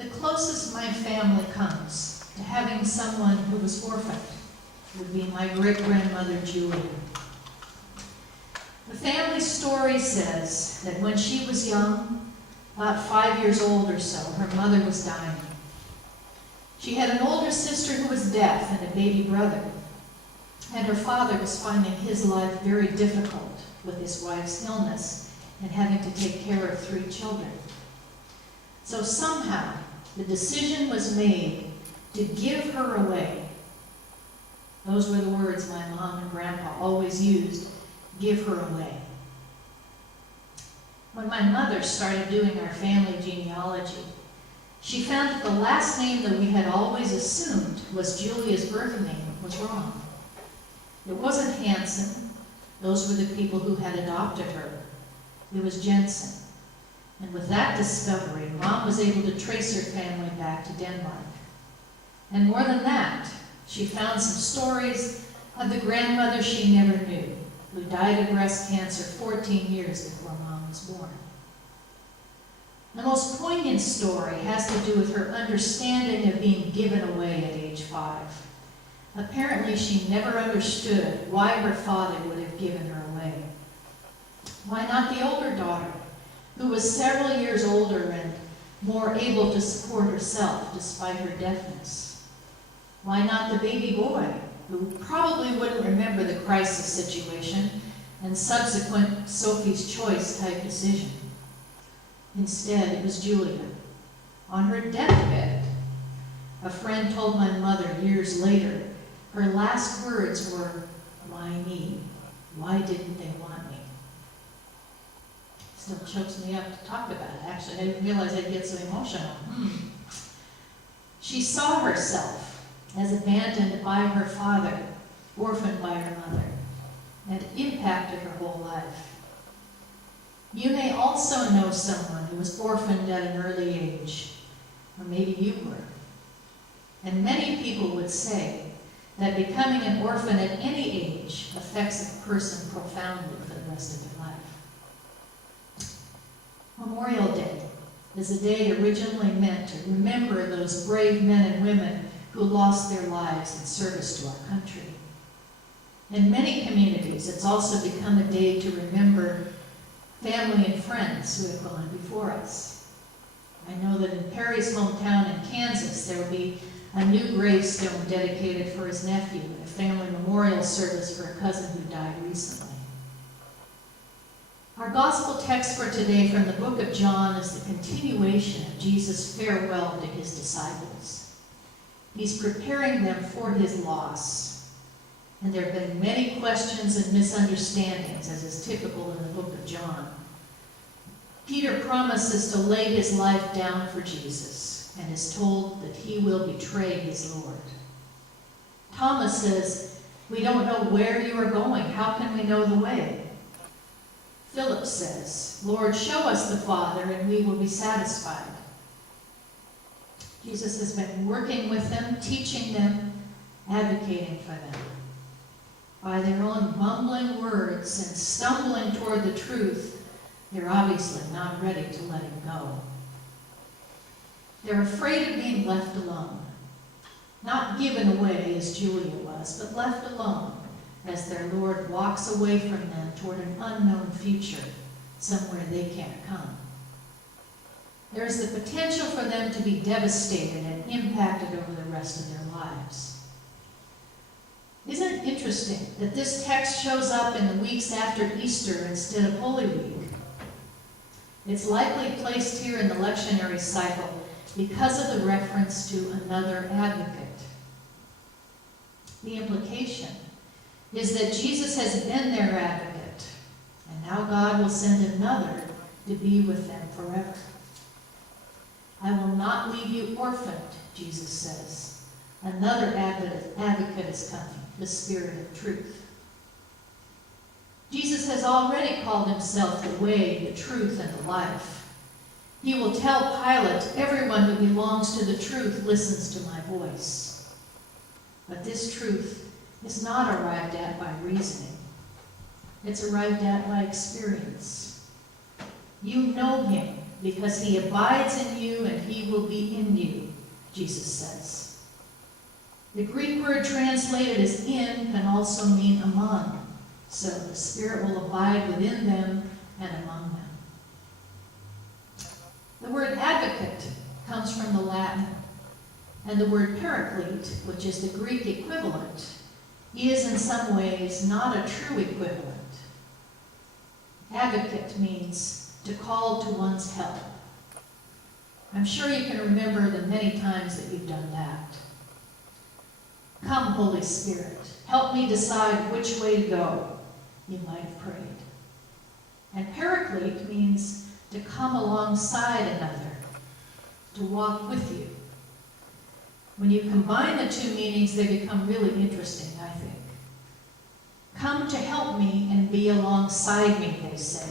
The closest my family comes to having someone who was orphaned would be my great-grandmother Julia. The family story says that when she was young, about 5 years old or so, her mother was dying. She had an older sister who was deaf and a baby brother, and her father was finding his life very difficult with his wife's illness and having to take care of 3 children. So somehow, the decision was made to give her away. Those were the words my mom and grandpa always used, give her away. When my mother started doing our family genealogy, she found that the last name that we had always assumed was Julia's birth name was wrong. It wasn't Hansen. Those were the people who had adopted her. It was Jensen. And with that discovery, Mom was able to trace her family back to Denmark. And more than that, she found some stories of the grandmother she never knew, who died of breast cancer 14 years before Mom was born. The most poignant story has to do with her understanding of being given away at age 5. Apparently, she never understood why her father would have given her away. Why not the older daughter, who was several years older and more able to support herself despite her deafness? Why not the baby boy, who probably wouldn't remember the crisis situation and subsequent Sophie's Choice type decision? Instead, it was Julia. On her deathbed, a friend told my mother years later, her last words were, "Why me? Why didn't they want me?" Still chokes me up to talk about it. Actually, I didn't realize I'd get so emotional. She saw herself as abandoned by her father, orphaned by her mother, and impacted her whole life. You may also know someone who was orphaned at an early age, or maybe you were. And many people would say that becoming an orphan at any age affects a person profoundly for the rest of their life. Memorial Day is a day originally meant to remember those brave men and women who lost their lives in service to our country. In many communities, it's also become a day to remember family and friends who have gone before us. I know that in Perry's hometown in Kansas, there will be a new gravestone dedicated for his nephew and a family memorial service for a cousin who died recently. Our gospel text for today from the book of John is the continuation of Jesus' farewell to his disciples. He's preparing them for his loss. And there have been many questions and misunderstandings, as is typical in the book of John. Peter promises to lay his life down for Jesus and is told that he will betray his Lord. Thomas says, "We don't know where you are going. How can we know the way?" Philip says, "Lord, show us the Father and we will be satisfied." Jesus has been working with them, teaching them, advocating for them. By their own mumbling words and stumbling toward the truth, they're obviously not ready to let him go. They're afraid of being left alone. Not given away as Julia was, but left alone as their Lord walks away from them toward an unknown future, somewhere they can't come. There is the potential for them to be devastated and impacted over the rest of their lives. Isn't it interesting that this text shows up in the weeks after Easter instead of Holy Week? It's likely placed here in the lectionary cycle because of the reference to another advocate. The implication is that Jesus has been their advocate, and now God will send another to be with them forever. "I will not leave you orphaned," Jesus says. Another advocate is coming, the Spirit of truth. Jesus has already called himself the way, the truth, and the life. He will tell Pilate, "Everyone who belongs to the truth listens to my voice." But this truth is not arrived at by reasoning. It's arrived at by experience. You know him because he abides in you and he will be in you, Jesus says. The Greek word translated as in can also mean among, so the Spirit will abide within them and among them. The word advocate comes from the Latin, and the word paraclete, which is the Greek equivalent, is in some ways not a true equivalent. Advocate means to call to one's help. I'm sure you can remember the many times that you've done that. Come, Holy Spirit, help me decide which way to go, you might have prayed. And paraclete means to come alongside another, to walk with you. When you combine the two meanings, they become really interesting, I think. Come to help me and be alongside me, they say.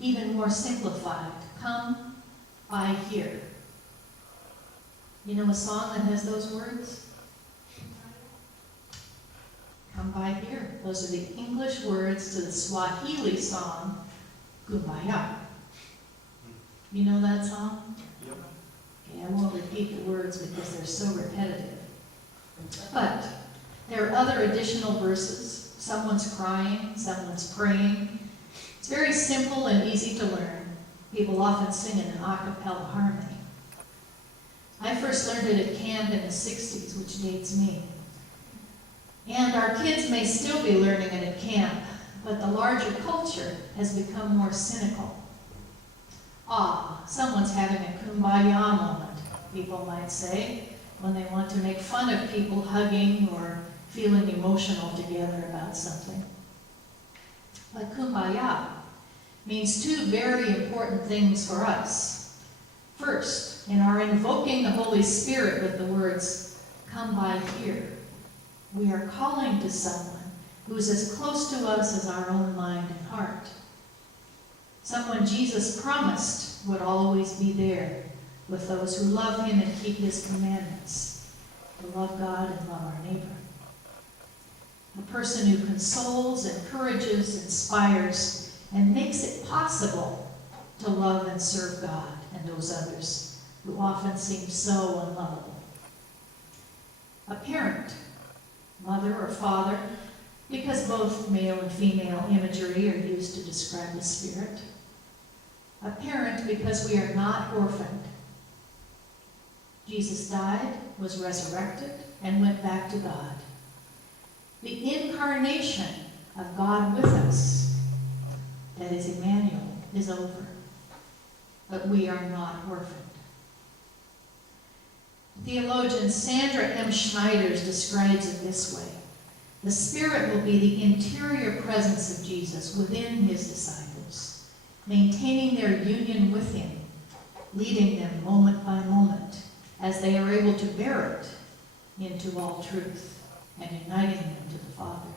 Even more simplified, come by here. You know a song that has those words? Come by here. Those are the English words to the Swahili song, Kum Ba Yah. You know that song? Yep. Okay, I won't repeat the words because they're so repetitive. But there are other additional verses. Someone's crying, someone's praying. It's very simple and easy to learn. People often sing in an a cappella harmony. I first learned it at camp in the 60s, which dates me. And our kids may still be learning it at camp, but the larger culture has become more cynical. Ah, someone's having a Kum Ba Yah moment, people might say, when they want to make fun of people hugging or feeling emotional together about something. But Kum Ba Yah means two very important things for us. First, in our invoking the Holy Spirit with the words, come by here, we are calling to someone who is as close to us as our own mind and heart. Someone Jesus promised would always be there with those who love him and keep his commandments, to love God and love our neighbor. A person who consoles, encourages, inspires, and makes it possible to love and serve God and those others who often seem so unlovable. A parent, mother or father, because both male and female imagery are used to describe the Spirit. A parent because we are not orphaned. Jesus died, was resurrected, and went back to God. The incarnation of God with us, that is Emmanuel, is over. But we are not orphaned. Theologian Sandra M. Schneiders describes it this way. The Spirit will be the interior presence of Jesus within his disciples, maintaining their union with him, leading them moment by moment as they are able to bear it into all truth and uniting them to the Father.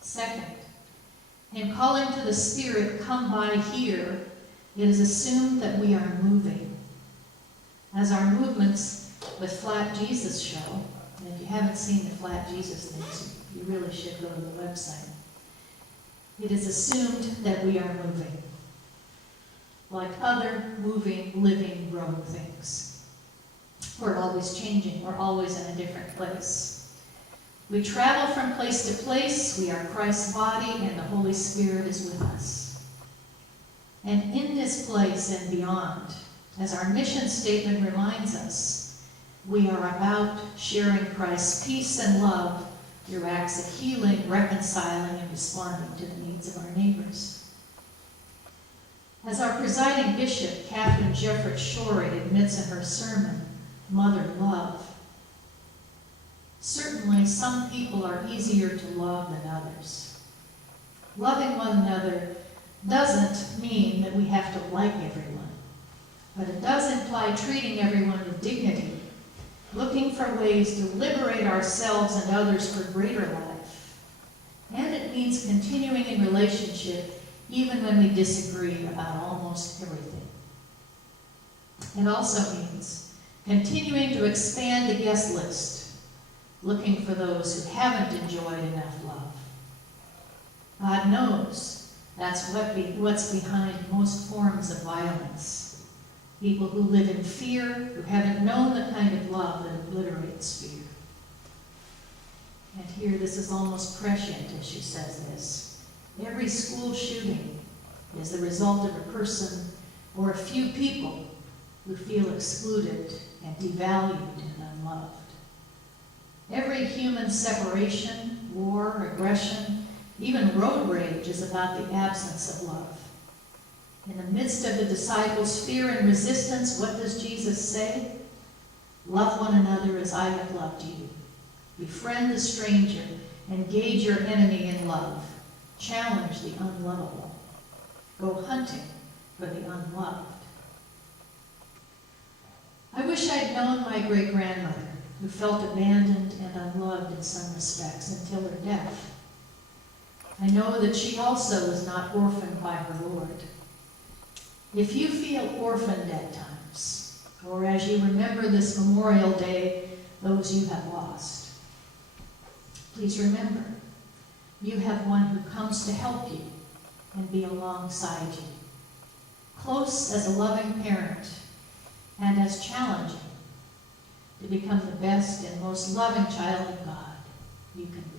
Second, in calling to the Spirit, come by here, it is assumed that we are moving. As our movements with Flat Jesus show, and if you haven't seen the Flat Jesus things, you really should go to the website. It is assumed that we are moving, like other moving, living, growing things. We're always changing. We're always in a different place. We travel from place to place. We are Christ's body, and the Holy Spirit is with us. And in this place and beyond, as our mission statement reminds us, we are about sharing Christ's peace and love through acts of healing, reconciling, and responding to the needs of our neighbors. As our presiding bishop, Catherine Jeffrett Shorey, admits in her sermon, Mother Love, certainly some people are easier to love than others. Loving one another doesn't mean that we have to like everyone, but it does imply treating everyone with dignity, looking for ways to liberate ourselves and others for greater life. And it means continuing in relationship even when we disagree about almost everything. It also means continuing to expand the guest list, looking for those who haven't enjoyed enough love. God knows That's what's behind most forms of violence. People who live in fear, who haven't known the kind of love that obliterates fear. And here, this is almost prescient as she says this. Every school shooting is the result of a person or a few people who feel excluded and devalued and unloved. Every human separation, war, aggression, even road rage is about the absence of love. In the midst of the disciples' fear and resistance, what does Jesus say? Love one another as I have loved you. Befriend the stranger, engage your enemy in love. Challenge the unlovable. Go hunting for the unloved. I wish I'd known my great-grandmother, who felt abandoned and unloved in some respects until her death. I know that she also was not orphaned by her Lord. If you feel orphaned at times, or as you remember this Memorial Day, those you have lost, please remember, you have one who comes to help you and be alongside you, close as a loving parent and as challenging to become the best and most loving child of God you can be.